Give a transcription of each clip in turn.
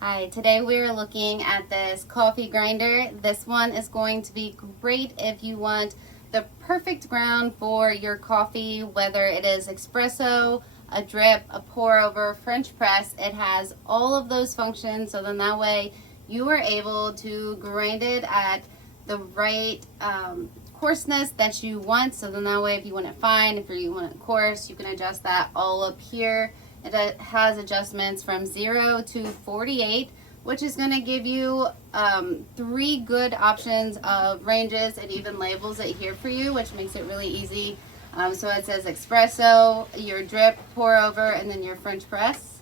Hi, today we're looking at this coffee grinder. This one is going to be great if you want the perfect ground for your coffee, whether it is espresso, a drip, a pour over, French press. It has all of those functions, so then that way you are able to grind it at the right coarseness that you want. So then that way, if you want it fine, if you want it coarse, you can adjust that all up here. It has adjustments from 0 to 48, which is going to give you 3 good options of ranges. It even labels it here for you, which makes it really easy. So it says espresso, your drip, pour over, and then your French press.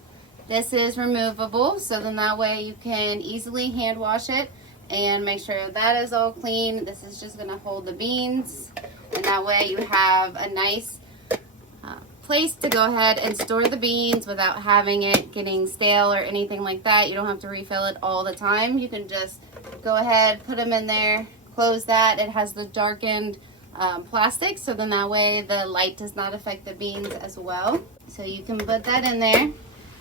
This is removable, so then that way you can easily hand wash it and make sure that is all clean. This is just going to hold the beans, and that way you have a nice place to go ahead and store the beans without having it getting stale or anything like that. You don't have to refill it all the time. You can just go ahead, put them in there, close that. It has the darkened plastic, so then that way the light does not affect the beans as well. So you can put that in there,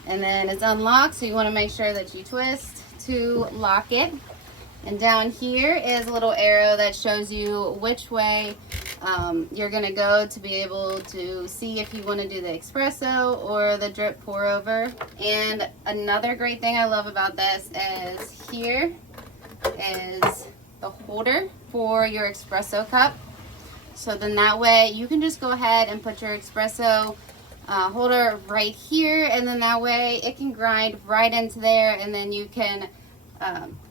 and then it's unlocked, so you want to make sure that you twist to lock it. And down here is a little arrow that shows you which way you're going to go to be able to see if you want to do the espresso or the drip pour over. And another great thing I love about this is here is the holder for your espresso cup. So then that way you can just go ahead and put your espresso holder right here, and then that way it can grind right into there, and then you can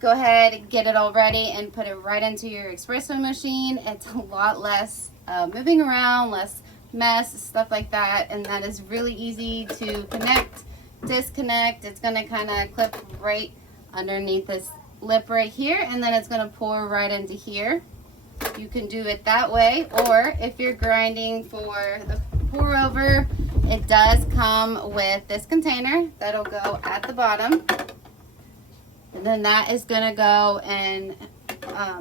go ahead, get it all ready, and put it right into your espresso machine. It's a lot less moving around, less mess, stuff like that, and that is really easy to connect, disconnect. It's going to kind of clip right underneath this lip right here, and then it's going to pour right into here. You can do it that way, or if you're grinding for the pour over, it does come with this container that'll go at the bottom. And then that is going to go and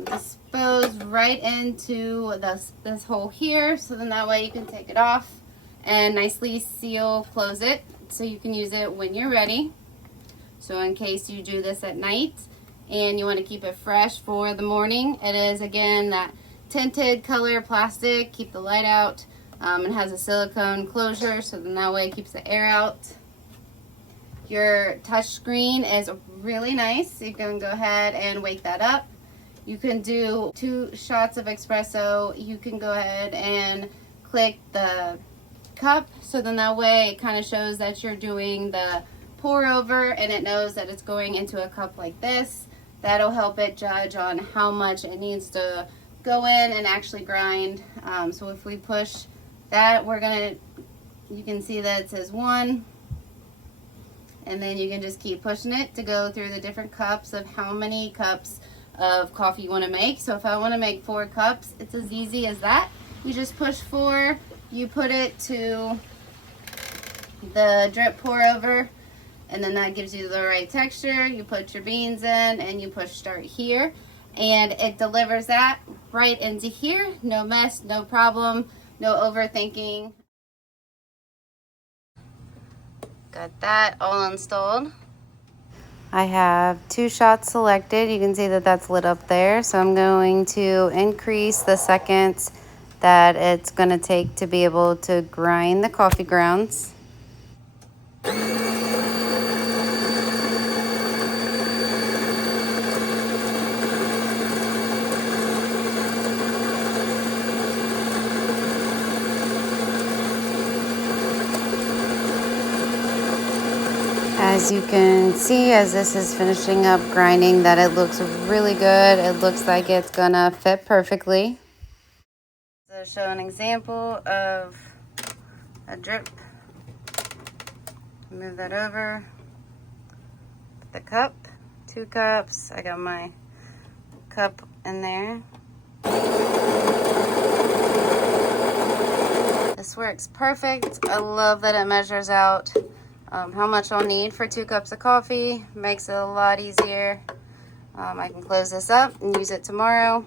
dispose right into this hole here. So then that way you can take it off and nicely seal, close it, so you can use it when you're ready. So in case you do this at night and you want to keep it fresh for the morning, it is again that tinted color plastic, keep the light out. It has a silicone closure, so then that way it keeps the air out. Your touch screen is really nice. You can go ahead and wake that up. You can do 2 shots of espresso. You can go ahead and click the cup, so then that way it kind of shows that you're doing the pour over, and it knows that it's going into a cup like this. That'll help it judge on how much it needs to go in and actually grind. So if we push that, you can see that it says 1. And then you can just keep pushing it to go through the different cups of how many cups of coffee you want to make. So if I want to make 4 cups, it's as easy as that. You just push 4, you put it to the drip pour over, and then that gives you the right texture. You put your beans in and you push start here, and it delivers that right into here. No mess, no problem, no overthinking. Got that all installed. I have 2 shots selected. You can see that that's lit up there. So I'm going to increase the seconds that it's going to take to be able to grind the coffee grounds. As you can see, as this is finishing up grinding, that it looks really good. It looks like it's gonna fit perfectly. So show an example of a drip. Move that over. The cup, 2 cups. I got my cup in there. This works perfect. I love that it measures out how much I'll need for 2 cups of coffee. Makes it a lot easier. I can close this up and use it tomorrow.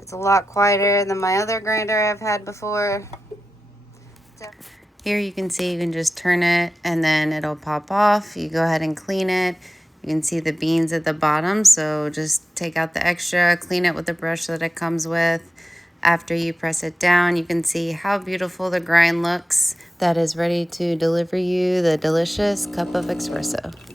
It's a lot quieter than my other grinder I've had before. Here you can see you can just turn it and then it'll pop off. You go ahead and clean it. You can see the beans at the bottom, so just take out the extra, clean it with the brush that it comes with. After you press it down, you can see how beautiful the grind looks. That is ready to deliver you the delicious cup of espresso.